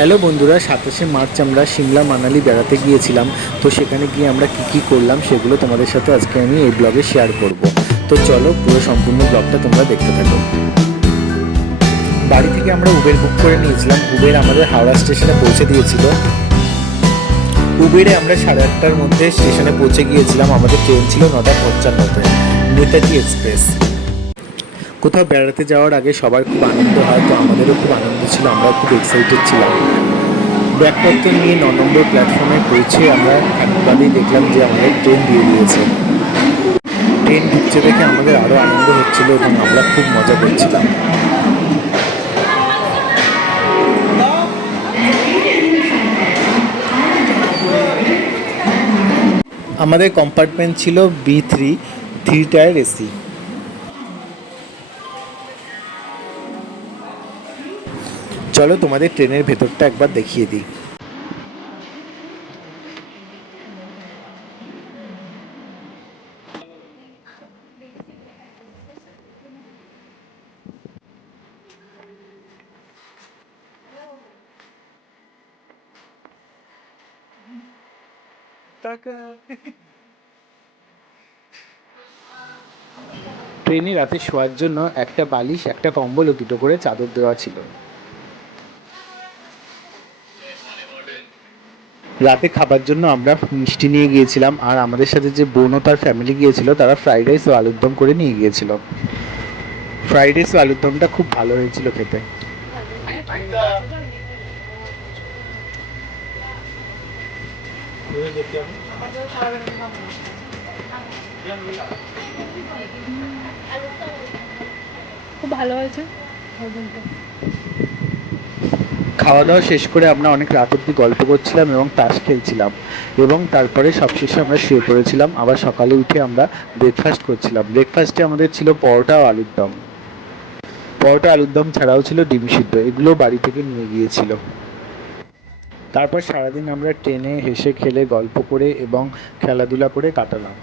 Hello বন্ধুরা, 27শে March আমরা সিমলা মানালি বেড়াতে গিয়েছিলাম। তো সেখানে গিয়ে আমরা কি করলাম সেগুলো তোমাদের সাথে আজকে আমি এই ব্লগে শেয়ার করব। তো চলো পুরো সম্পূর্ণ ব্লগটা তোমরা দেখতে থাকো। বাড়ি থেকে আমরা উবের বুক করে নিয়েছিলাম। উবের আমাদের হাওড়া স্টেশনে পৌঁছে দিয়েছিল। উবেরে আমরা 8:30টার মধ্যে স্টেশনে পৌঁছে গিয়েছিলাম। আমাদের ট্রেন ছিল 9:55-তে, নেতাজি এক্সপ্রেস। কোথাও বেড়াতে যাওয়ার আগে সবার খুব আনন্দ হয়, তো আমাদেরও খুব আনন্দ ছিল, আমরা খুব এক্সাইটেড ছিলাম। ব্যাগপত্র নিয়ে 9 নম্বর প্ল্যাটফর্মে পৌঁছে আমরা খানিক বাদেই দেখলাম যে আমাদের ট্রেন দিয়ে দিয়েছে। ট্রেন ঢুকছে দেখে আমাদের আরও আনন্দ হচ্ছিল এবং আমরা খুব মজা করছিলাম। আমাদের কম্পার্টমেন্ট ছিল B3, 3 টায়ার এসি। চলো তোমাদের ট্রেনের ভেতরটা একবার দেখিয়ে দিই। ট্রেনে রাতে শোয়ার জন্য একটা বালিশ, একটা কম্বল ও 2টো করে চাদর দেওয়া ছিল। রাতে খাবার জন্য আমরা মিষ্টি নিয়ে গিয়েছিলাম, আর আমাদের সাথে যে বোন ও তার ফ্যামিলি গিয়েছিল তারা ফ্রাইড রাইস ও আলুর দম করে নিয়ে গিয়েছিল। ফ্রাইড রাইস ও আলুর দমটা খুব ভালো হয়েছিল খেতে। খুব ভালো হয়েছে। খাওয়া দাওয়া শেষ করে আমরা অনেক রাত অব্দি গল্প করছিলাম এবং তাস খেলছিলাম, এবং তারপরে সবশেষে আমরা শুয়ে পড়েছিলাম। আবার সকালে উঠে আমরা ব্রেকফাস্ট করছিলাম। ব্রেকফাস্টে আমাদের ছিল পরোটা ও আলুর দম। পরোটা আলুর দম ছাড়াও ছিল ডিম সিদ্ধ, এগুলো বাড়ি থেকে নিয়ে গিয়েছিল। তারপর সারাদিন আমরা ট্রেনে হেসে খেলে গল্প করে এবং খেলাধুলা করে কাটালাম।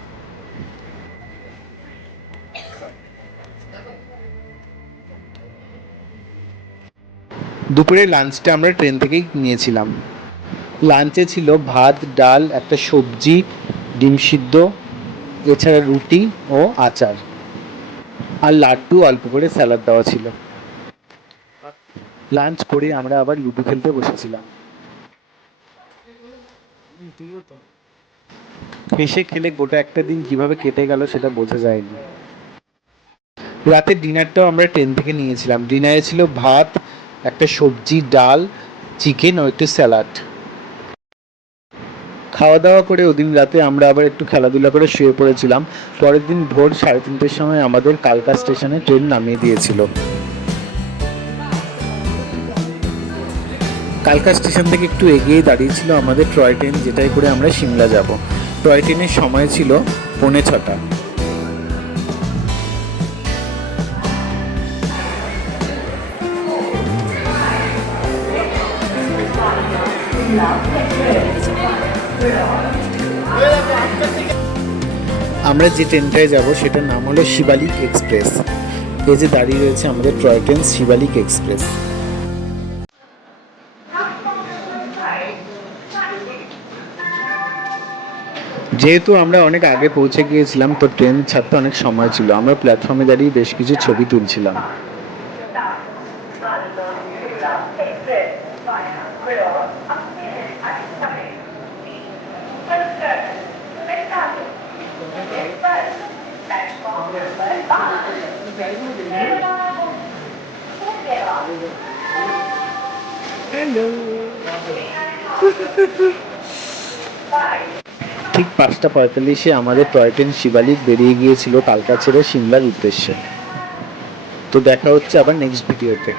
দুপুরে লাঞ্চটা আমরা ট্রেন থেকেই নিয়েছিলাম। লাঞ্চে ছিল ভাত, ডাল, একটা সবজি, ডিম সিদ্ধ, এছাড়া রুটি ও আচার, আর লাড্ডু, অল্প করে স্যালাড দেওয়া ছিল। লাঞ্চ করে আমরা আবার লুডো খেলতে বসেছিলাম। হেসে খেলে গোটা একটা দিন কিভাবে কেটে গেল সেটা বোঝা যায়নি। রাতের ডিনারটাও আমরা ট্রেন থেকে নিয়েছিলাম। ডিনারে ছিল ভাত, একটা সবজি, ডাল, চিকেন ও একটু স্যালাড। খাওয়া দাওয়া করে ওদিন রাতে আমরা আবার একটু খেলাধুলা করে শুয়ে পড়েছিলাম। পরের দিন ভোর 3:30টার সময় আমাদের কালকা স্টেশনে ট্রেন নামিয়ে দিয়েছিল। কালকা স্টেশন থেকে একটু এগিয়ে দাঁড়িয়েছিল আমাদের টয় ট্রেন, যেটাই করে আমরা সিমলা যাব। টয় ট্রেনের সময় ছিল 6:45। আমরা যে ট্রেনটায় যাব সেটার নাম হলো শিবালিক এক্সপ্রেস। এই যে দাঁড়িয়ে রয়েছে আমাদের টয় ট্রেন শিবালিক এক্সপ্রেস। যেহেতু আমরা অনেক আগে পৌঁছে গিয়েছিলাম, তো ট্রেন ছাড়তে অনেক সময় ছিল। আমরা প্ল্যাটফর্মে দাঁড়িয়ে বেশ কিছু ছবি তুলছিলাম। ঠিক 5:45-এ আমাদের টয় ট্রেন শিবালিক বেরিয়ে গিয়েছিল কালকা ছেড়ে সিমলার উদ্দেশ্যে। তো দেখা হচ্ছে আবার নেক্সট ভিডিওতে।